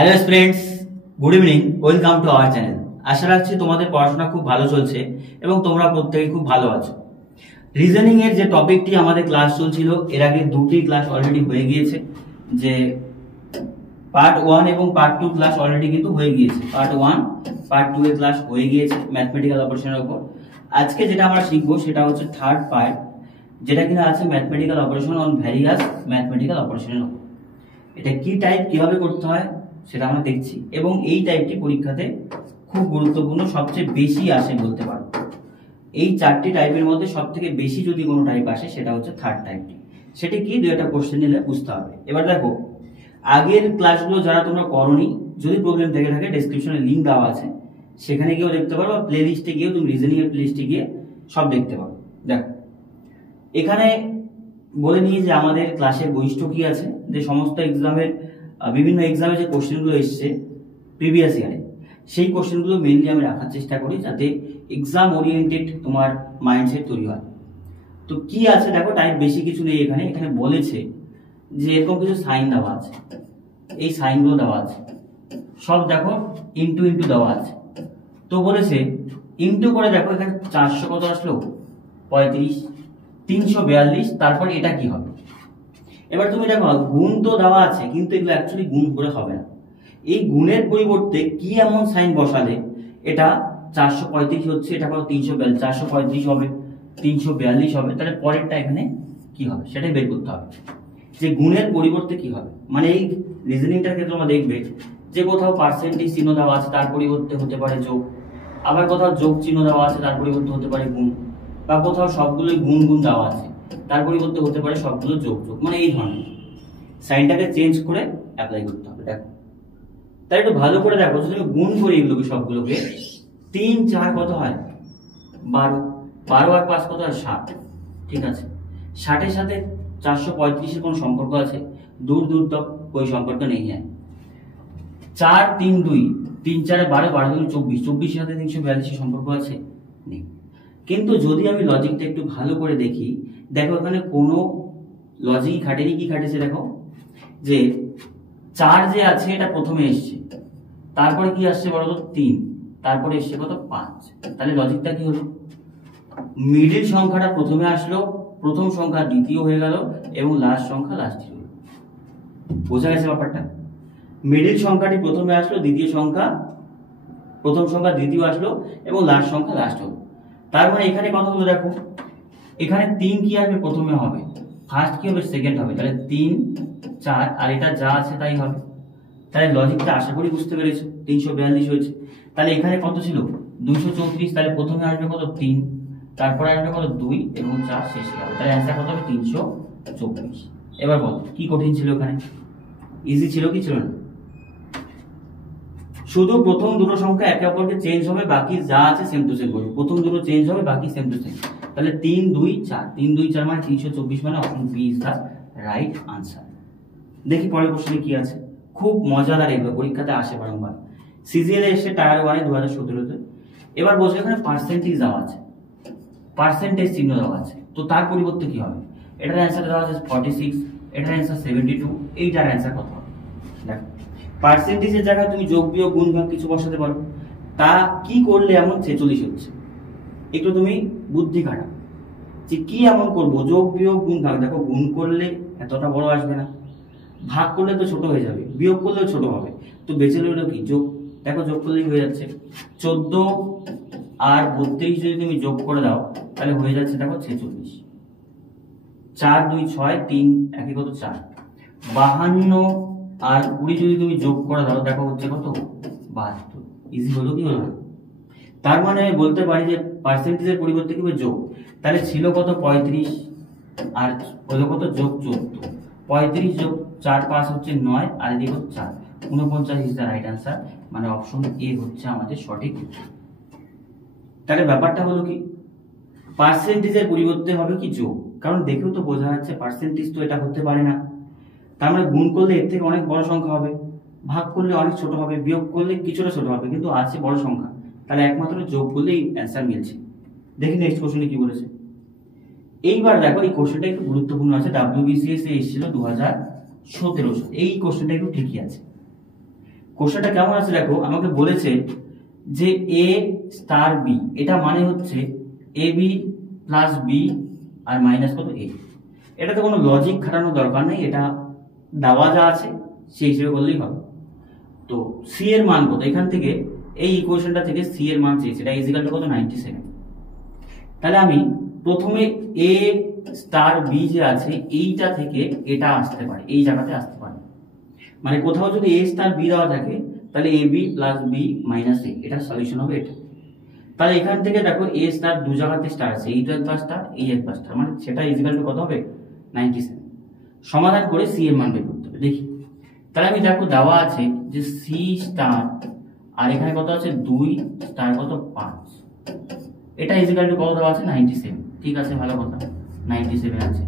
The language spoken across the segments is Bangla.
Hello students, good evening, welcome to our channel. আশা রাখছি তোমাদের পড়াশোনা খুব ভালো চলছে এবং তোমরা প্রত্যেকে খুব ভালো আছো। রিজনিং এর যে টপিকটি আমাদের ক্লাস চলছিল, এর আগে দুটি ক্লাস অলরেডি হয়ে গিয়েছে। যে পার্ট 1 এবং পার্ট 2 ক্লাস অলরেডি কিন্তু হয়ে গিয়েছে। পার্ট 1 পার্ট 2 এর ক্লাস হয়ে গিয়েছে ম্যাথমেটিক্যাল অপারেশনের উপর। আজকে যেটা আমরা শিখবো সেটা হচ্ছে থার্ড পার্ট, যেটা কিনা আছে mathematical operation on various mathematical অপারেশনের উপর। এটা কি টাইপ, কিভাবে করতে হয় সেটা আমরা দেখছি, এবং এই টাইপটি পরীক্ষাতে খুব গুরুত্বপূর্ণ, সবচেয়ে বেশি আসে বলতে পারো। এই চারটি টাইপের মধ্যে সবথেকে বেশি যদি কোনো টাইপ আসে সেটা হচ্ছে থার্ড টাইপটি। সেটা কি, দুই একটা কোশ্চেন নিলে বুঝতে হবে। এবার দেখো, আগের ক্লাসগুলো যারা তোমরা করোনি, যদি প্রবলেম থেকে থাকে ডেসক্রিপশনে লিংক দেওয়া আছে, সেখানে গিয়েও দেখতে পারো, বা প্লে লিস্টে গিয়েও তুমি রিজনিং এর প্লে লিস্টে গিয়ে সব দেখতে পারো। দেখো, এখানে বলে নিয়ে যে আমাদের ক্লাসের বৈশিষ্ট্য কি আছে, যে সমস্ত এক্সামের বিভিন্ন এক্সামে যে কোশ্চেনগুলো এসছে প্রিভিয়াস ইয়ারে, সেই কোশ্চেনগুলো মেইনলি আমি রাখার চেষ্টা করি, যাতে এক্সাম ওরিয়েন্টেড তোমার মাইন্ডসেট তৈরি হয়। তো কি আছে দেখো, টাইপ বেশি কিছু নেই এখানে। এখানে বলেছে যে এরকম কিছু সাইন দেওয়া আছে, এই সাইনগুলো দেওয়া আছে, সব দেখো ইন্টু ইন্টু দেওয়া আছে। তো বলেছে ইন্টু করে দেখো, এখানে 400 কত আসলো, 35, 342, তারপরে এটা কি হবে। এবার তুমি দেখো, গুণ তো দেওয়া আছে, কিন্তু এগুলো অ্যাকচুয়ালি গুণ করে হবে না। এই গুণের পরিবর্তে কি এমন সাইন বসালে এটা 435 হচ্ছে, এটা কত 342, 435 হবে, 342 হবে, তাহলে পরেরটা এখানে কি হবে সেটাই বের করতে হবে, যে গুণের পরিবর্তে কি হবে। মানে এই রিজনিংটার ক্ষেত্রে আমরা দেখবে যে কোথাও পার্সেন্টেজ চিহ্ন দেওয়া আছে, তার পরিবর্তে হতে পারে যোগ, আবার কোথাও যোগ চিহ্ন দেওয়া আছে, তার পরিবর্তে হতে পারে গুণ, বা কোথাও সবগুলোই গুণ গুণ দেওয়া আছে, তার পরিবর্তে হতে পারে সবগুলো যোগ যোগ। মানে এই ধরনের সাইনটাকে চেঞ্জ করে অ্যাপ্লাই করতে হবে। দেখো, তাই একটু ভালো করে দেখো, যদি আমি গুণ করি এগুলোকে সবগুলোকে, 3 4 কত হয় 12, 12 আর 5 কত হয় 7। ঠিক আছে, 60 এর সাথে 435 এর কোন সম্পর্ক আছে? দূর দূর তক কোই সম্পর্ক নেই। 4 3 2, 3 4 12, 12 2 24, 24 এর সাথে 342 এর সম্পর্ক আছে? নেই। কিন্তু যদি আমি লজিকটা একটু ভালো করে দেখি, দেখো এখানে কোনো লজিক খাটেনি। কি খাটেছে দেখো, যে 4 যে আছে এটা প্রথমে এসছে, তারপরে কি আসছে বলো তো 3, তারপরে এসছে কত 5। তাহলে লজিকটা কি হলো, মিডল সংখ্যাটা প্রথমে আসলো, প্রথম সংখ্যা দ্বিতীয় হয়ে গেল, এবং লাস্ট সংখ্যা লাস্ট হলো। বোঝা গেছে ব্যাপারটা? মিডল সংখ্যাটি প্রথমে আসলো, দ্বিতীয় সংখ্যা প্রথম সংখ্যা দ্বিতীয় আসলো, এবং লাস্ট সংখ্যা লাস্ট হলো। তার মানে এখানে কত হলো দেখো, এখানে 3 কি আসবে প্রথমে হবে, ফার্স্ট কি হবে সেকেন্ড হবে, তাহলে 3 4, আর এটা যা আছে তাই হবে। তাহলে লজিকটা আশা করি বুঝতে পেরেছো। 342 হয়েছে, তাহলে এখানে কত ছিল 234, তাহলে প্রথমে আসবে কত 3, তারপরে আসবে কত 2 এবং 4 শেষে হবে, তাহলে অ্যান্সার কত হবে 324। এবার বল কি কঠিন ছিল এখানে? ইজি ছিল কি ছিল না? শুধু প্রথম দুটো সংখ্যা একে অপরকে চেঞ্জ হবে, বাকি যা আছে সেম টু সেম করবে। প্রথম দুটো চেঞ্জ হবে, বাকি সেম টু সেম। তাহলে 3 2 4, 3 2 4 মানে 324, মানে option B is the right answer. দেখি পরের কোশ্চেনে কি আছে। খুব মজাদার, এগুলো পরীক্ষাতে আসে বারংবার। সিজিএল এ এসে টায়ার 1 2017-তে। এবার বলছে এখানে পার্সেন্টেজ দেওয়া আছে, পার্সেন্টেজ চিহ্ন দেওয়া আছে, তো তার পরিবর্তে কি হবে? এটার অ্যান্সার দেওয়া আছে 46, এটার অ্যান্সার 72, এইটার অ্যান্সার কত হবে? দেখো, পার্সেন্টেজের জায়গায় তুমি যোগ বিয়োগ গুণ ভাগ কিছু বসাতে পারো। তা কি করলে এমন 46 হচ্ছে? একটু তুমি বুদ্ধি খাটাও, যে কি এমন করবো, যোগ বিয়োগ গুণ ভাগ। দেখো, গুণ করলে এতটা বড় আসবে না, ভাগ করলে তো ছোট হয়ে যাবে, বিয়োগ করলেও ছোট হবে, তো বেঁচে রইল কি যোগ। দেখো, যোগ করলেই হয়ে যাচ্ছে 14 আর 32, যদি তুমি যোগ করে দাও তাহলে হয়ে যাচ্ছে দেখো 46। 4 2 6, 3 একে কত 4, 52 আর 20 যদি তুমি যোগ করে দাও দেখো হচ্ছে কত 72। ইজি হলো কি হলো না? তার মানে আমি বলতে পারি যে পার্সেন্টেজের পরিবর্তে কি হবে যোগ। তাহলে ছিল কত 35, আর হলো কত যোগ 14, 35 যোগ 4 5 হচ্ছে 9, আর এদিকে হচ্ছে 4, 49 ইজ দ্য রাইট আনসার। মানে অপশন এ হচ্ছে আমাদের সঠিক উত্তর। তাহলে ব্যাপারটা হলো কি, পার্সেন্টেজের পরিবর্তে হবে কি যোগ, কারণ দেখেও তো বোঝা যাচ্ছে পার্সেন্টেজ তো এটা হতে পারে না। তার মানে গুণ করলে এর থেকে অনেক বড় সংখ্যা হবে, ভাগ করলে অনেক ছোট হবে, বিয়োগ করলে কিছুটা ছোট হবে, কিন্তু আছে বড় সংখ্যা, তাহলে একমাত্র যোগ করলেই অ্যান্সার মিলছে। দেখি নেক্সট কোশ্চেনে কি বলেছে। এইবার দেখো, এই কোশ্চেনটা একটু গুরুত্বপূর্ণ আছে, WBCS এ এসেছিল 2017 সালে। এই কোশ্চেনটা একটু ঠিকই আছে। কোশ্চেনটা কেমন আছে দেখো, আমাকে বলেছে যে এ স্টার বি, এটা মানে হচ্ছে A B plus B R minus কত এ। এটাতে কোনো লজিক খাটানোর দরকার নেই, এটা দেওয়া যা আছে সেই হিসেবে বললেই হবে। তো সি এর মান কত, এখান থেকে এই ইকুয়েশনটা থেকে সি এর মান চেয়েছে, এটা ইজিক্যাল টু কত 97। তাহলে আমি প্রথমে এ স্টার বি যে আছে এইটা থেকে এটা আসতে পারে, এই জায়গাতে আসতে পারে। মানে কোথাও যদি এ স্টার বি দেওয়া থাকে তাহলে A B plus B minus এ, এটা সলিউশন হবে এটা। তাহলে এখান থেকে দেখো এ স্টার দু জায়গাতে স্টার আছে, এই তো একবার স্টার, এই একবার স্টার, মানে সেটা ইজিক্যাল টু কত হবে 97। সমাধান করে সি এর মান বের করতে হবে, দেখি। তাহলে আমি দেখো দেওয়া আছে যে সি স্টার আর এখানে কত আছে 2 স্টার কত 5, এটা ইজিক্যাল টু কত দেওয়া আছে 97। ঠিক আছে, ভালো কথা, 97 আছে।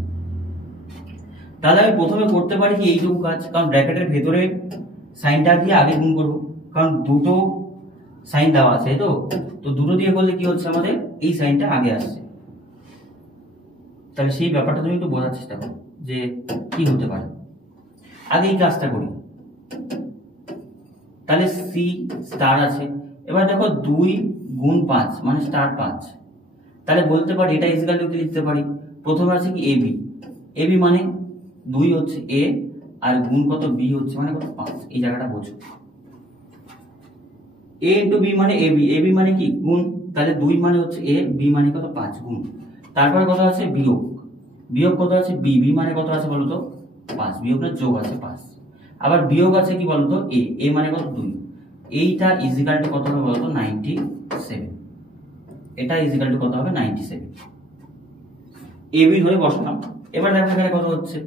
তাহলে আমি প্রথমে করতে পারি কি এইটুকু কাজ, কারণ ব্র্যাকেটের ভেতরে সাইনটা দিয়ে আগে গুণ করবো, কারণ দুটো সাইন দেওয়া আছে তো দুটো দিয়ে করলে কি হচ্ছে আমাদের এই সাইনটা আগে আসছে। তাহলে সেই ব্যাপারটা তুমি একটু বোঝার চেষ্টা করো যে কি হতে পারে। আগে এই কাজটা করি, তাহলে সি স্টার আছে, এবার দেখো 2 গুণ 5 মানে স্টার 5, তাহলে বলতে পারি এটা ইজিক্যাল টু কি লিখতে পারি, প্রথমে আছে কি এবি, এবি মানে 2 হচ্ছে এ আর গুণ কত বি হচ্ছে মানে কত 5, এই জায়গাটা বোঝো। এ ইন্টু বি মানে এবি, এবি মানে কি গুণ, তাহলে 2 মানে হচ্ছে এ, বি মানে কত 5 গুণ, তারপরে কত আছে বিয়োগ, বিয়োগ কত আছে বি, বি মানে কত আছে বলতো 5, বিয়োগ না যোগ আছে 5, আবার বিয়োগ আছে কি বলতো এ, এ মানে কত 2, এইটা ইজিক্যাল টু কত হবে বলতো 97, এটা ইজিক্যাল টু কত হবে 97। এবি ধরে বসালাম। এবার দেখো এখানে কত হচ্ছে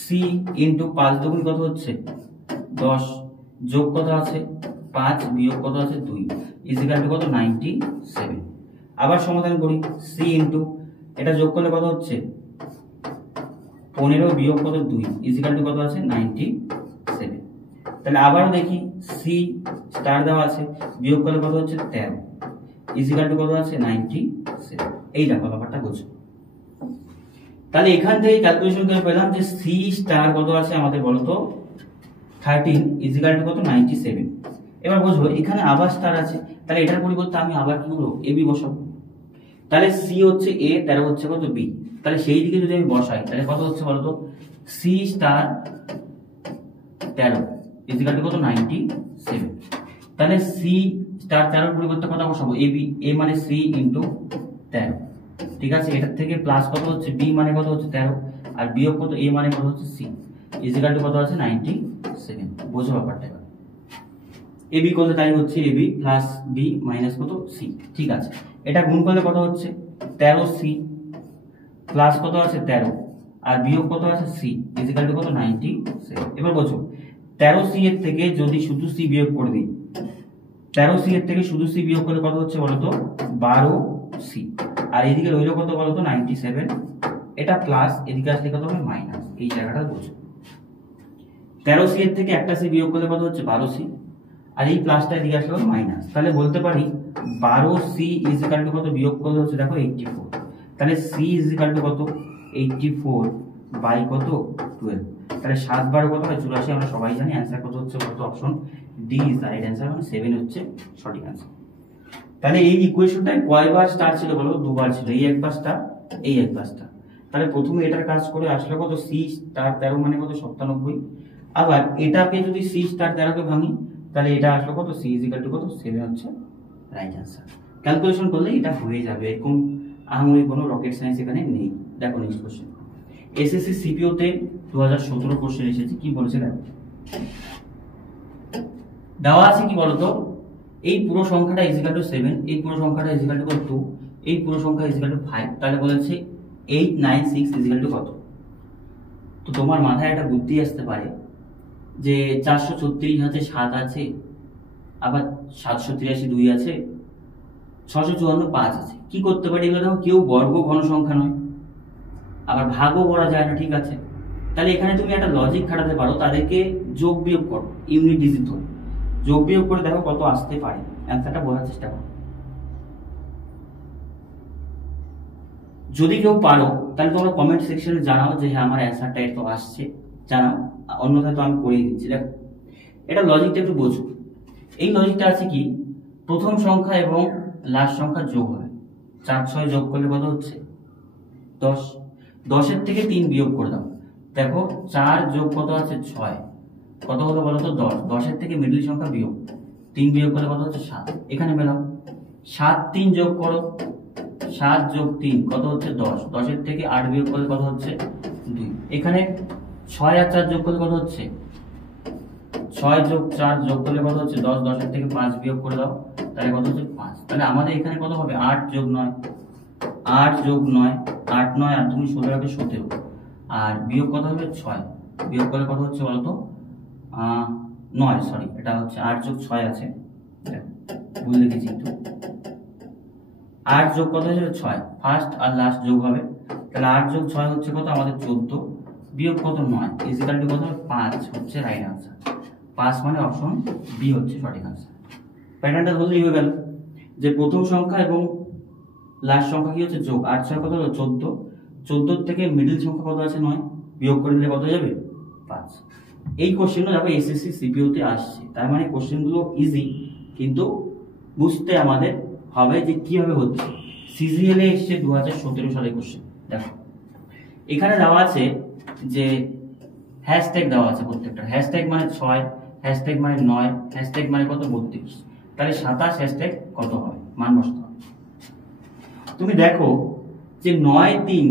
সি ইন্টু 5 দুগুণ কত হচ্ছে 10, যোগ কত আছে 5 বিয়োগ কত আছে 2 ইজিক্যাল টু কত 97। আবার সমাধান করি, সি ইন্টু এটা যোগ করলে কত হচ্ছে 15 বিয়োগ কত 2 ইজিক্যাল টু কত আছে 97। তাহলে আবারও দেখি সি স্টার দেওয়া আছে, বিয়োগ করলে কত হচ্ছে 13 ইজিক্যাল টু কত আছে 97। এই দেখো ব্যাপারটা বুঝো। তাহলে এখান থেকে ক্যালকুলেশন করে পেলাম যে সি স্টার কত আছে আমাদের বলতো 13 ইজিক্যাল টু কত 97। এবার বুঝবো এখানে আবার স্টার আছে, তাহলে এটার পরিবর্তে আমি আবার কি করবো এবি বসাবো। তাহলে সি হচ্ছে এ, 13 হচ্ছে কত বি, তাহলে সেই দিকে যদি আমি বসাই তাহলে কত হচ্ছে বলতো সি স্টার 13 ইজিক্যাল টু কত 97। তাহলে সি স্টার 13 পরিবর্তে কত বসাবো এবি, এ মানে সি ইন্টু 13, ঠিক আছে। এটার থেকে প্লাস কত হচ্ছে বি মানে কত হচ্ছে 13 আর বিয়োগ কত এ মানে কত হচ্ছে সি ইজিক্যাল টু কত আছে 97। বোঝো ব্যাপারটা। এবি করলে তাই হচ্ছে এবি প্লাস বি মাইনাস কত সি, ঠিক আছে। এটা গুণ করলে কত হচ্ছে 13 সি প্লাস কত আছে 13 আর বিয়োগ কত আছে সি ইজিক্যাল টু কত 97। এবার বোঝো 13 সি এর থেকে যদি শুধু সি বিয়োগ করে দিই, 13 সি এর থেকে শুধু সি বিয়োগ করলে কত হচ্ছে বলতো 12 সি আর এদিকে রইল কত বলতো 97, এটা প্লাস এদিকে আসলে কত হবে মাইনাস, এই জায়গাটা বোঝো। 13 সি এর থেকে একটা সি বিয়োগ করলে কত হচ্ছে 12 সি আর এই প্লাসটা এদিকে আসলে মাইনাস, তাহলে বলতে পারি 12 সি ইজিক্যাল টু কত বিয়োগ করলে হচ্ছে দেখো 84, তাহলে সি ইজিক্যাল টু কত 84 বাই কত 12, তাহলে 7 12 কত হয় 84, আমরা সবাই জানি অ্যান্সার কত হচ্ছে কত option D is the right answer, মানে 7 হচ্ছে সঠিক অ্যান্সার। তাহলে এই ইকুয়েশনটায় কয়বার স্টার ছিল বলো, দুবার ছিল, এই একবার স্টার এই একবার স্টার। তাহলে প্রথমে এটার কাজ করে আসলে কত সি স্টার 13 মানে কত 97, আবার এটাকে যদি সি স্টার 13 কে ভাঙি তাহলে এটা আসলে কত সি ইজিক্যাল টু কত 7 হচ্ছে রাইট অ্যান্সার। ক্যালকুলেশন করলে এটা হয়ে যাবে, এরকম আহামরি কোনো রকেট সায়েন্স এখানে নেই। দেখো নেক্সট কোশ্চেন, এসএসসি সিপিও তে 2017 কোশ্চেন এসেছে, কি বলেছে দেখো। দেওয়া আছে কি বলতো, এই পুরো সংখ্যাটা ইজিক্যাল টু 7, এই পুরো সংখ্যাটা ইজিক্যাল টু 2, এই পুরো সংখ্যা ইজিক্যাল টু 5, তাহলে বলেছে 8 9 6 ইজিক্যাল টু কত। তো তোমার মাথায় একটা বুদ্ধি আসতে পারে যে 436 আছে 7 আছে, আবার 783 2 আছে, 654 5 আছে, কি করতে পারি এগুলো দেখো, কেউ বর্গ ঘন সংখ্যা নয়, আবার ভাগও করা যায় না, ঠিক আছে। তাহলে এখানে তুমি একটা লজিক খাটাতে পারো, তাদেরকে যোগ বিয়োগ করো ইউনিট ডিজিট ধরে, যোগ বিয়োগ করে দেখো কত আসতে পারে, অ্যান্সারটা বোঝার চেষ্টা করো। যদি কেউ পারো তাহলে তোমরা কমেন্ট সেকশনে জানাও যে হ্যাঁ আমার অ্যান্সারটা এত আসছে, জানাও, অন্যথায় তো আমি করিয়ে দিচ্ছি। দেখো এটা লজিকটা একটু বোঝো। এই লজিকটা আছে কি, প্রথম সংখ্যা এবং লাস্ট সংখ্যা যোগ হয়, 4 6 যোগ করলে কত হচ্ছে 10। 10-এর থেকে 3 বিয়োগ করে দাও, দেখো 4 যোগ কত আছে 6, কত হলো বলো তো 10। 10-এর থেকে মিডল সংখ্যা বিয়োগ, 3 বিয়োগ করলে কত হচ্ছে 7। এখানে মেলাও, 7 3 যোগ করো, 7 যোগ 3 কত হচ্ছে 10। 10-এর থেকে 8 বিয়োগ করলে কত হচ্ছে 2। এখানে 6 আর 4 যোগ করলে কত হচ্ছে 6 যোগ 4 যোগ করলে কত হচ্ছে 10। 10-এর থেকে 5 বিয়োগ করে দাও, তাহলে কত হচ্ছে 5। তাহলে আমাদের এখানে কত হবে 8 যোগ 9, 8 যোগ 9, 8 9 আর তুমি 16 রাখে 17, আর বিয়োগ কত হবে 6। বিয়োগ করলে কত হচ্ছে বলতো 9, সরি এটা হচ্ছে 8 যোগ 6 আছে, ভুল লিখেছি একটু। 8 যোগ কত হচ্ছে 6, ফার্স্ট আর লাস্ট যোগ হবে, তাহলে 8 যোগ 6 হচ্ছে কত আমাদের 14, বিয়োগ কত 9 ইজিক্যাল টু কত 5 হচ্ছে রাইট আনসার। 5 মানে অপশন বি হচ্ছে সঠিক আনসার। প্যাটার্নটা ধরলেই হয়ে গেল যে প্রথম সংখ্যা এবং লাস্ট সংখ্যা কি হচ্ছে যোগ, 8 6 কত হলো 14, 14 থেকে মিডল সংখ্যা কত আছে 9, বিয়োগ করে দিলে কত হয়ে যাবে 5। এই কোশ্চেনটা দেখো এসএসসি সিপিইউ তে আসছে, তার মানে কোশ্চেনগুলো ইজি, কিন্তু বুঝতে আমাদের হবে যে কিভাবে হচ্ছে। সিজিএল এ এসছে 2017 সালে কোশ্চেন। দেখো এখানে দেওয়া আছে যে হ্যাশট্যাগ দেওয়া আছে, প্রত্যেকটা হ্যাশট্যাগ মানে 6, হ্যাশট্যাগ মানে 9, হ্যাশট্যাগ মানে কত 32, তাহলে 27 হ্যাশট্যাগ কত হবে মান বসতে হবে। তুমি দেখো যে 9 3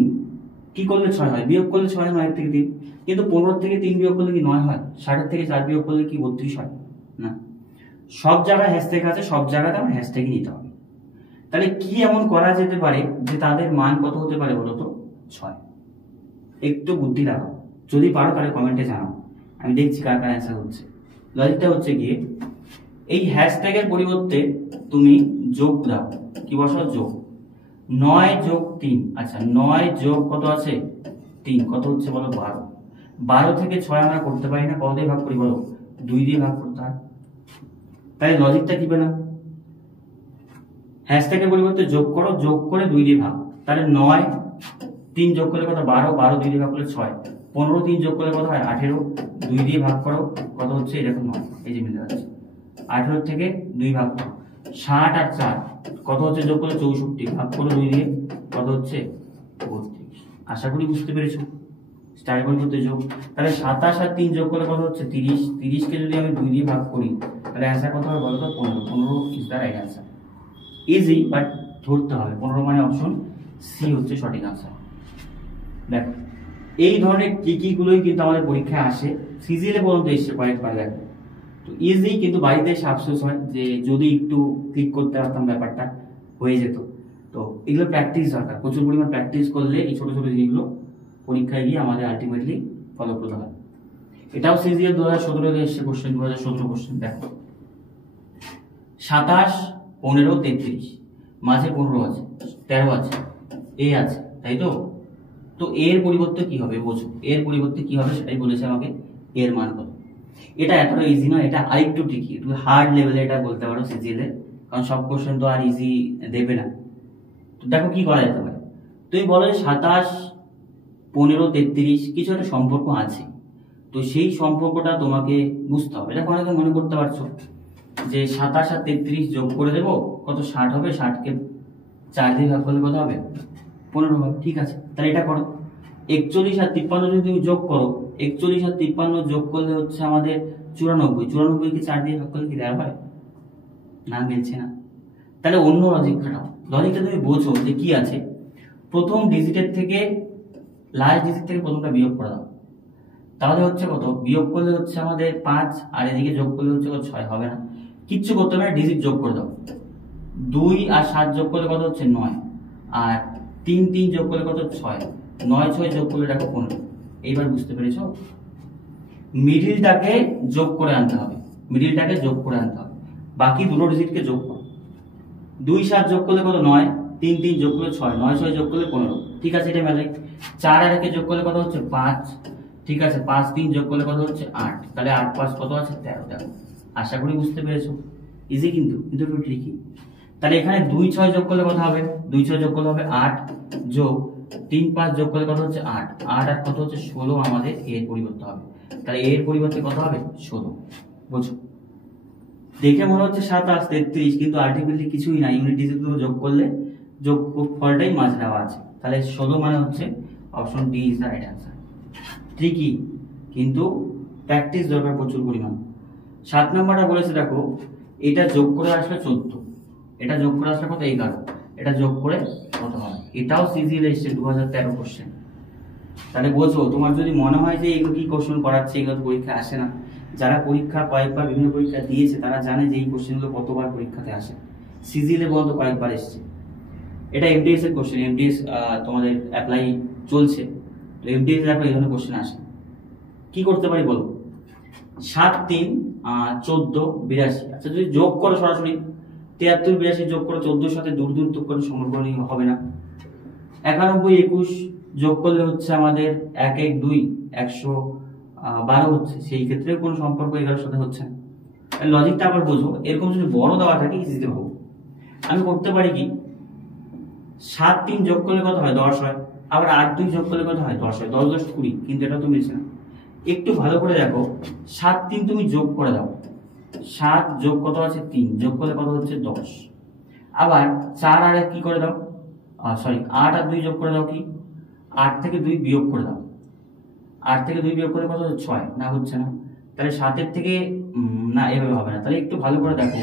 কি করলে 6 হয়, বিয়োগ করলে 6 হয় 9 থেকে 3, কিন্তু 15 থেকে 3 বিয়োগ করলে কি 9 হয়, 60 থেকে 4 বিয়োগ করলে কি 32 হয় না। সব জায়গায় হ্যাশট্যাগ আছে, সব জায়গাতে আমার হ্যাশট্যাগই নিতে হবে। তাহলে কি এমন করা যেতে পারে যে তাদের মান কত হতে পারে বলো তো 6। একটু বুদ্ধি লাগাও, যদি পারো তাহলে কমেন্টে জানাও, আমি দেখছি কার কার অ্যান্সার হচ্ছে। লজিকটা হচ্ছে গিয়ে এই হ্যাশট্যাগের পরিবর্তে তুমি যোগ দাও, কি বসাও যোগ, 9 যোগ 3, আচ্ছা 9 যোগ কত আছে 3 কত হচ্ছে বলো 12। 12 থেকে 6 আমরা করতে পারি না, কত দিয়ে ভাগ করি বলো 2 দিয়ে ভাগ করতে হয়। তাই লজিকটা কি পেলাম, হ্যাশট্যাগের পরিবর্তে যোগ করো, যোগ করে 2 দিয়ে ভাগ, তাহলে 9 3 যোগ করলে কত 12, 12 2 দিয়ে ভাগ করলে 6, 15 3 যোগ করলে কত হয় 18, 2 দিয়ে ভাগ করো কত হচ্ছে এরকম 9, এই যে মিলে যাচ্ছে। 18 থেকে 2 ভাগ করো, 60 আর 4 কত হচ্ছে যোগ করলে 64, ভাগ করো 2 দিয়ে কত হচ্ছে 32। আশা করি বুঝতে পেরেছো। স্টারের পরিবর্তে যোগ, তাহলে 27 আর 3 যোগ করলে কত হচ্ছে 30, 30 কে যদি আমি 2 দিয়ে ভাগ করি তাহলে অ্যান্সার কত হবে বলো তো 15, 15 is the right answer. Easy but ধরতে হবে, 15 মানে অপশন সি হচ্ছে সঠিক আনসার। দেখো এই ধরনের কি গুলোই কিন্তু আমাদের পরীক্ষায় আসে, সিজিএল এ পর্যন্ত এসছে কয়েকবার। দেখো তো ইজি, কিন্তু বাড়িতে এসে আফসোস হয় যে যদি একটু ক্লিক করতে পারতাম ব্যাপারটা হয়ে যেত। তো এগুলো প্র্যাকটিস দরকার, প্রচুর পরিমাণ প্র্যাকটিস করলে এই ছোট ছোট জিনিসগুলো পরীক্ষায় গিয়ে আমাদের আলটিমেটলি ফলপ্রদ হয়। এটাও সিজিএল 2017 এ এসছে কোশ্চেন, 2017 কোশ্চেন। দেখো 27 15 33, মাঝে 15 আছে, 13 আছে, এ আছে, তাই তো। তো এর পরিবর্তে কি হবে বোঝো, এর পরিবর্তে কি হবে সেটাই বলেছে আমাকে, এর মান কত। এটা এতটা ইজি নয়, এটা আরেকটু ট্রিকি, একটু হার্ড লেভেলে এটা বলতে পারো সিজিএল এ, কারণ সব কোশ্চেন তো আর ইজি দেবে না। তো দেখো কি করা যেতে পারে, তুমি বলো 27 15 33 কিছু একটা সম্পর্ক আছে, তো সেই সম্পর্কটা তোমাকে বুঝতে হবে। দেখো অনেকে মনে করতে পারছো যে 27 আর 33 যোগ করে দেবো কত 60 হবে, 60 কে 4 দিয়ে ভাগ করলে কত হবে 15 হবে, ঠিক আছে তাহলে এটা করো। 41 আর 53 যদি তুমি যোগ করো, 41 আর 53 যোগ করলে হচ্ছে আমাদের 94, 94 কে 4 দিয়ে ভাগ করলে কি দেওয়া হয় না, মিলছে না। তাহলে অন্য লজিক খাটাও, লজিকটা তুমি বোঝো যে কি আছে। প্রথম ডিজিটের থেকে লাস্ট ডিজিট থেকে প্রথমটা বিয়োগ করে দাও, তাহলে হচ্ছে কত, বিয়োগ করলে হচ্ছে আমাদের 5 আর এদিকে যোগ করলে হচ্ছে কত 6, হবে না, কিচ্ছু করতে হবে না, ডিজিট যোগ করে দাও। 2 আর 7 যোগ করলে কত হচ্ছে 9, আর 3 3 যোগ করলে কত 6, 9 6 যোগ করলে দেখো 15। এইবার বুঝতে পেরেছো, মিডিলটাকে যোগ করে আনতে হবে, মিডিলটাকে যোগ করে আনতে হবে, বাকি দুটো ডিজিটকে যোগ করো। 2 7 যোগ করলে কত 9, 3 3 যোগ করলে 6, 9 6 যোগ করলে 15, ঠিক আছে এটা মেলে। 4 আর 1 যোগ করলে কত হচ্ছে 5, ঠিক আছে 5 3 যোগ করলে কত হচ্ছে 8, তাহলে 8 5 কত আছে 13। দেখো আশা করি বুঝতে পেরেছো, ইজি কিন্তু কিন্তু একটু ট্রিকি। তাহলে এখানে 2 6 যোগ করলে কত হবে, 2 6 যোগ করলে হবে 8, যোগ 3 5 যোগ করলে কত হচ্ছে 8, 8 আর কত হচ্ছে 16 আমাদের এর পরিবর্তে হবে, তাহলে এর পরিবর্তে কত হবে 16। বোঝো, দেখে মনে হচ্ছে 7 আর 33, কিন্তু আলটিমেটলি কিছুই না, ইউনিট ডিজিট গুলো যোগ করলে যোগফলটাই মাঝে দেওয়া আছে। তাহলে 16 মানে হচ্ছে option D is the right answer. Tricky, কিন্তু প্র্যাকটিস দরকার প্রচুর পরিমাণ। 7 নম্বরটা বলেছে দেখো, এটা যোগ করে আসলে 14, এটা যোগ করে আসলে কত 11, এটা যোগ করে কত হয়? এটাও সিজিএল এসছে 2013 কোশ্চেন। তাহলে বোঝো, তোমার যদি মনে হয় যে এগুলো কি কোশ্চেন করাচ্ছে, এগুলো তো পরীক্ষা আসে না, যারা পরীক্ষা কয়েকবার বিভিন্ন পরীক্ষা দিয়েছে তারা জানে যে এই কোশ্চেনগুলো কতবার পরীক্ষাতে আসে। সিজিএল এ পর্যন্ত কয়েকবার এসছে। এটা এমটিএস এর কোশ্চেন, এমটিএস তোমাদের অ্যাপ্লাই চলছে, তো এমটিএস দেখো এই ধরনের কোশ্চেন আসে। কি করতে পারি বলো? 7 3 14 82। আচ্ছা, যদি যোগ করো সরাসরি 73 82 যোগ করো 14 এর সাথে দূর দূরত্ব করে সমর্গণীয় হবে না। 91 21 যোগ করলে হচ্ছে আমাদের 1 1 2 112 হচ্ছে, সেই ক্ষেত্রে কোনো সম্পর্ক 11 এর সাথে হচ্ছে না। লজিকটা আবার বোঝো, এরকম যদি বড় দেওয়া থাকে ইজিতে হবে। আমি করতে পারি কি, 7 3 যোগ করলে কত হয়? 10 হয়। আবার 8 2 যোগ করলে কত হয়? 10 হয়। 10 10 20, কিন্তু এটা তো মিলছে না। একটু ভালো করে দেখো, 7 3 তুমি যোগ করে দাও, 7 যোগ কত আছে? 3 যোগ করলে কত হচ্ছে? 10। আবার 4 আর 1 কি করে দাও, সরি 8 আর 2 যোগ করে দাও, কি 8 থেকে 2 বিয়োগ করে দাও, 8 থেকে 2 বিয়োগ করলে কত হচ্ছে? 6 না, হচ্ছে না। তাহলে 7 এর থেকে না, এভাবে হবে না। তাহলে একটু ভালো করে দেখো,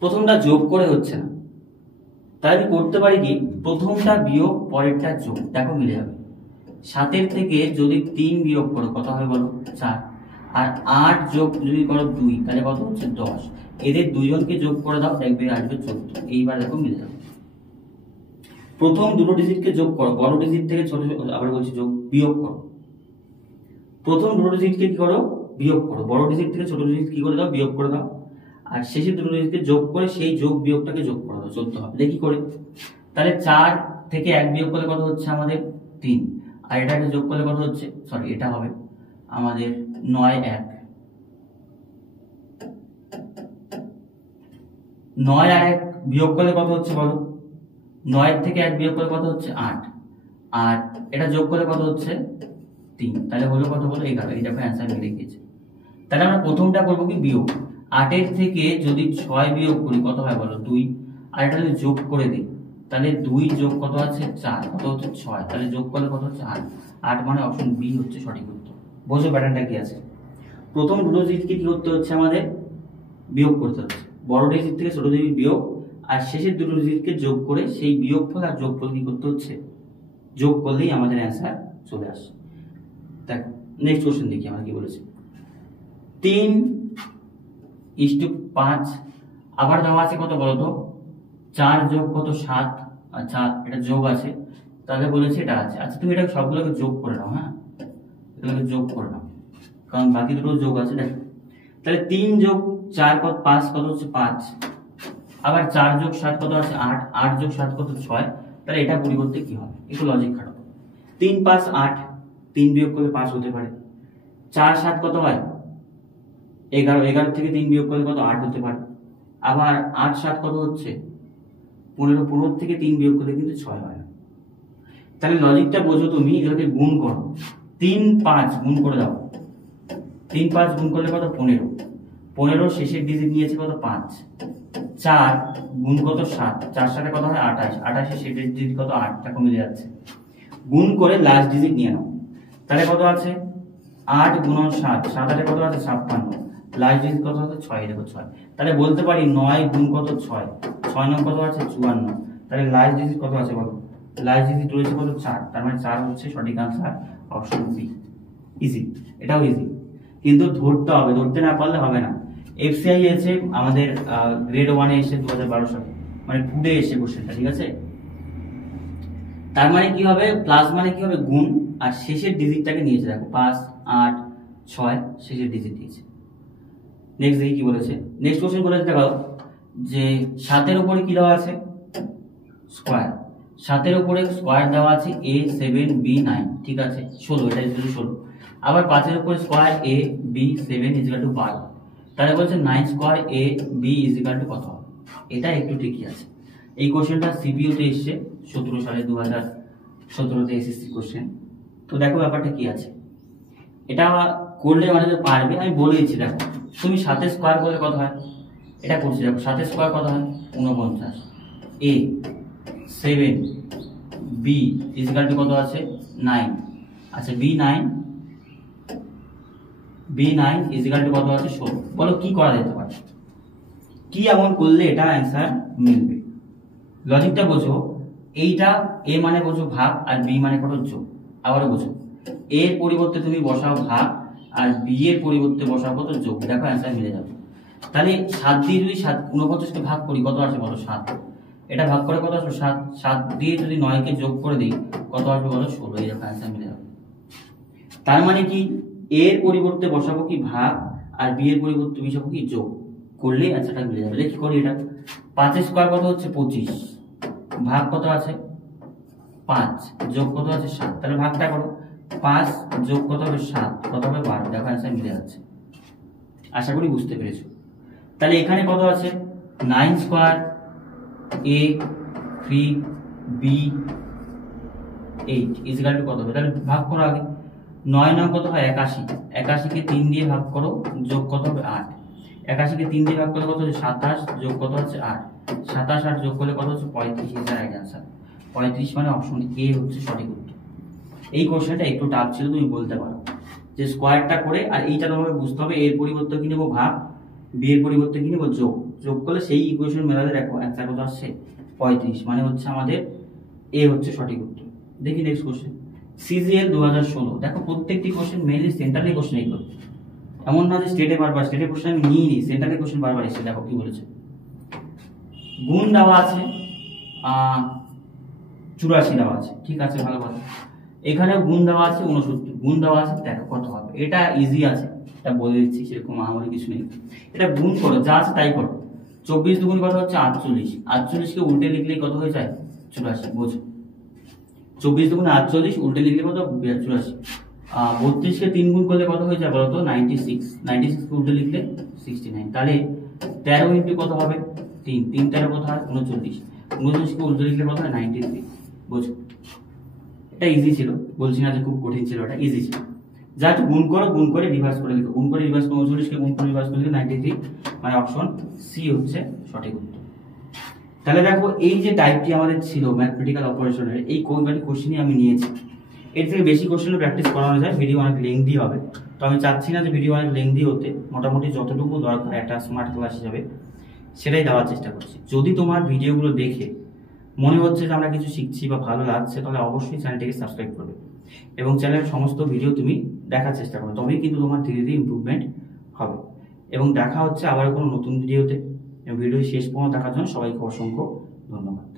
প্রথমটা যোগ করে হচ্ছে না, তাহলে আমি করতে পারি কি, প্রথমটা বিয়োগ পরেরটা যোগ, দেখো মিলে যাবে। 7 এর থেকে যদি 3 বিয়োগ করো কত হবে বলো? 4। আর 8 যোগ যদি করো 2, তাহলে কত হচ্ছে? 10। এদের দুইজনকে যোগ করে দাও, দেখবে আসবে 14। এইবার দেখো মিলে যাবে। প্রথম দুটো ডিজিটকে যোগ করো, বড় ডিজিট থেকে ছোট, আবার বলছি যোগ বিয়োগ করো। প্রথম দুটো ডিজিটকে কি করো? বিয়োগ করো। বড় ডিজিট থেকে ছোট ডিজিট কি করে দাও? বিয়োগ করে দাও। আর শেষের দুটো ডিজিটকে যোগ করে সেই যোগ বিয়োগটাকে যোগ করে দাও, 14 হবে। দেখি করে, তাহলে 4 থেকে 1 বিয়োগ করলে কত হচ্ছে আমাদের? 3। আর এটাকে যোগ করলে কত হচ্ছে? সরি, এটা হবে আমাদের 9 1। 9 আর 1 বিয়োগ করলে কত হচ্ছে বলো? 9 থেকে 1 বিয়োগ করলে কত হচ্ছে? 8। আর এটা যোগ করলে কত হচ্ছে? 3। তাহলে হলো কত বলো? 11। এটা অ্যান্সার মিলে গিয়েছে। তাহলে আমরা প্রথমটা করবো কি, বিয়োগ। 8 এর থেকে যদি 6 বিয়োগ করি কত হয় বলো? 2। আর এটা যদি যোগ করে দিই, তাহলে 2 যোগ কত আছে? 4, কত হচ্ছে? 6। তাহলে যোগ করলে কত হচ্ছে? 8। 8 মানে অপশন বি হচ্ছে সঠিক উত্তর। বোঝো প্যাটার্নটা কি আছে? প্রথম দুটো ডিজিটকে কি করতে হচ্ছে আমাদের? বিয়োগ করতে হচ্ছে। বড় ডিজিট থেকে ছোট ডিজিট বিয়োগ, আর শেষের দুটো ডিজিটকে যোগ করে সেই বিয়োগফল আর যোগফল কি করতে হচ্ছে? যোগ করলেই আমাদের অ্যান্সার চলে আসে। দেখো নেক্সট কোশ্চেন দেখি আমরা কি বলেছে। 3:5 আবার দেওয়া আছে কত বলতো? 4 যোগ কত? 7। আচ্ছা, এটা যোগ আছে, তাহলে বলেছে এটা আছে। আচ্ছা, তুমি এটা সবগুলোকে যোগ করে নাও। হ্যাঁ, এগুলোকে যোগ করে নাও, কারণ বাকি দুটো যোগ আছে। দেখো, তাহলে 3 যোগ 4 কত? 5, কত হচ্ছে? 5। আবার 4 যোগ 7 কত আছে? 8। 8 যোগ 7 কত? 6। তাহলে এটা পরিবর্তে কি হবে? একটু লজিক খাটাবো। 3 5 8, 3 বিয়োগ করলে 5 হতে পারে। 4 7 কত হয়? 11। 11 থেকে 3 বিয়োগ করলে কত? 8 হতে পারে। আবার 8 7 কত হচ্ছে? 15। 15 থেকে 3 বিয়োগ করলে কিন্তু 6 হয় না। তাহলে লজিকটা বোঝো, তুমি এগুলোকে গুণ করো। 3 5 গুণ করে দাও। 3 5 গুণ করলে কত? 15। 15 শেষের ডিজিট নিয়েছে কত? 5। 4 গুণ কত? 7। 4 7 কত হয়? 28। 28 শেষের ডিজিট কত? 8। টা কমে যাচ্ছে। গুণ করে লাস্ট ডিজিট নিয়ে নাও, তাহলে কত আছে? 8 গুণন 7, 7 8 কত আছে? 56। লাস্ট ডিজিট কত আছে? 6। দেখো 6। তাহলে বলতে পারি 9 গুণ কত? 6। 6 9 কত আছে? 54। তাহলে লাস্ট ডিজিট কত আছে বলো? লাস্ট ডিজিট রয়েছে কত? 4। তার মানে 4 হচ্ছে সঠিক আনসার, অপশন বি। ইজি, এটাও ইজি, কিন্তু ধরতে হবে, ধরতে না পারলে হবে না। এফসিআই এসে আমাদের গ্রেড 1 এ এসে 2012 সালে, মানে টুডে এসে কোশ্চেনটা, ঠিক আছে? তার মানে কি হবে? প্লাস মানে কি হবে? গুণ, আর শেষের ডিজিটটাকে নিয়েছে। দেখো 5 8 6 শেষের ডিজিট দিয়েছে। নেক্সট দেখি কি বলেছে। নেক্সট কোশ্চেন বলেছে দেখো যে 7 এর উপরে কি দেওয়া আছে? স্কয়ার। 7 এর উপরে স্কয়ার দেওয়া আছে a 7 b 9, ঠিক আছে? 16, এটা ইজ 16। আবার 5 এর উপরে square a b 7 is equal to 12। তাহলে বলছে 9 square a b is equal to কত হবে? এটা একটু ঠিকই আছে। এই কোশ্চেনটা সিপিইউ তে এসেছে 17 সালে, 2017 তে এসএসসি কোশ্চেন। তো দেখো ব্যাপারটা কি আছে। এটা করলে মানে যে পারবে, আমি বলে দিচ্ছি। দেখো তুমি 7 স্কোয়ার করলে কত হয়, এটা করছি। দেখো 7 স্কোয়ার কত হয় 49, a 7, b ইজিক্যাল টু কত আছে 9। আচ্ছা b9 ইজিক্যাল টু কত আছে 16। বলো কি করা যেতে পারে, কি এমন করলে এটা অ্যান্সার মিলবে। লজিকটা বোঝো, এইটা a মানে বোঝো ভাগ আর b মানে কত যোগ। আবারও বোঝো, a এর পরিবর্তে তুমি বসাও ভাগ আর b এর পরিবর্তে বসাও কত যোগ, দেখো অ্যান্সার মিলে যাবে। তাহলে 7 দিয়ে যদি 49কে ভাগ করি কত আসবে বলো 7, এটা ভাগ করে কত আসবে 7, 7 দিয়ে যদি 9কে যোগ করে দিই কত আসবে বলো 16, এই দেখো অ্যান্সার মিলে যাবে। তার মানে কি a এর পরিবর্তে বসাবো কি ভাগ আর b এর পরিবর্তে বসাবো কি যোগ, করলে অ্যান্সারটা মিলে যাবে। দেখি করি এটা। 5 স্কোয়ার কত হচ্ছে 25, ভাগ কত আছে 5, যোগ কত আছে 7, তাহলে ভাগটা করো। 5 যোগ কত হবে 7, কত হবে 12, দেখো অ্যান্সার মিলে যাচ্ছে। আশা করি বুঝতে পেরেছো। তাহলে এখানে কত আছে 9 square a 3 b 8 equal to কত হবে, তাহলে ভাগ করো আগে। 9 9 কত হয় 81, 81 কে 3 দিয়ে ভাগ করো, যোগ কত হবে 8, 81 কে 3 দিয়ে ভাগ করলে কত হচ্ছে 27, যোগ কত হচ্ছে 8, 27 8 যোগ করলে কত হচ্ছে 35, এর রাইট অ্যান্সার 35, মানে অপশন এ হচ্ছে সঠিক উত্তর। এই কোশ্চেনটা একটু টাফ ছিল, তুমি বলতে পারো যে স্কোয়ারটা করে, আর এইটা তোমাকে বুঝতে হবে এর পরিবর্তে কি নেবো ভাগ, বি এর পরিবর্তে কি নেবো যোগ, যোগ করলে সেই ইকুয়েশন মেলাতে দেখো অ্যান্সার কত আসছে 35, মানে হচ্ছে আমাদের এ হচ্ছে সঠিক উত্তর। দেখি নেক্সট কোশ্চেন, সিজিএল 2016। দেখো প্রত্যেকটি কোশ্চেন মেইনলি সেন্ট্রালি কোশ্চেন, এগুলো এমন না যে স্টেটে বারবার, স্টেটের কোশ্চেন আমি নিয়ে নিই, সেন্ট্রালি কোশ্চেন বারবার এসে। দেখো কি বলেছে, গুণ দেওয়া আছে 84 দেওয়া আছে, ঠিক আছে ভালো কথা। এখানেও গুণ দেওয়া আছে 69, গুণ দেওয়া আছে, দেখো কত হবে। এটা ইজি আছে, এটা বলে দিচ্ছি, সেরকম আমাদের কিছু নেই। এটা গুণ করো, যা আছে তাই করো। 24 দুগুণ কত হচ্ছে 48, 48 কে উল্টে লিখলে কত হয়ে যায় 84, বোঝো। 24 দুগুণ 48, উল্টে লিখলে কত 84। 32 কে 3 গুণ করলে কত হয়ে যায় বলো তো 96, 96 কে উল্টে লিখলে 69। তাহলে 13 ইন্টু কত হবে 3, 3 13 কত হয় 39, 39 কে উল্টে লিখলে কত হয় 93, বোঝো। এটা ইজি ছিল, বলছি না যে খুব কঠিন ছিল, এটা ইজি ছিল। জাস্ট গুণ করো, গুণ করে রিভার্স করে লিখো, গুণ করে রিভার্স 39 কে গুণ করে রিভার্স করে লিখলে 93, মানে অপশন সি হচ্ছে সঠিক উত্তর। তাহলে দেখো এই যে টাইপটি আমাদের ছিল ম্যাথমেটিক্যাল অপারেশনের, এই কয়েকটি কোশ্চেনই আমি নিয়েছি। এর থেকে বেশি কোশ্চেন প্র্যাকটিস করানো যায়, ভিডিও অনেক লেংদি হবে, তো আমি চাচ্ছি না যে ভিডিও অনেক লেংদি হতে, মোটামুটি যতটুকু দরকার একটা স্মার্ট ক্লাস হিসাবে সেটাই দেওয়ার চেষ্টা করছি। যদি তোমার ভিডিওগুলো দেখে মনে হচ্ছে যে আমরা কিছু শিখছি বা ভালো লাগছে, তাহলে অবশ্যই চ্যানেলটিকে সাবস্ক্রাইব করবে এবং চ্যানেলের সমস্ত ভিডিও তুমি দেখার চেষ্টা করো, তবেই কিন্তু তোমার ধীরে ধীরে ইমপ্রুভমেন্ট হবে। এবং দেখা হচ্ছে আবার কোনো নতুন ভিডিওতে। ভিডিও শেষ পর্যন্ত দেখার জন্য সবাইকে অসংখ্য ধন্যবাদ।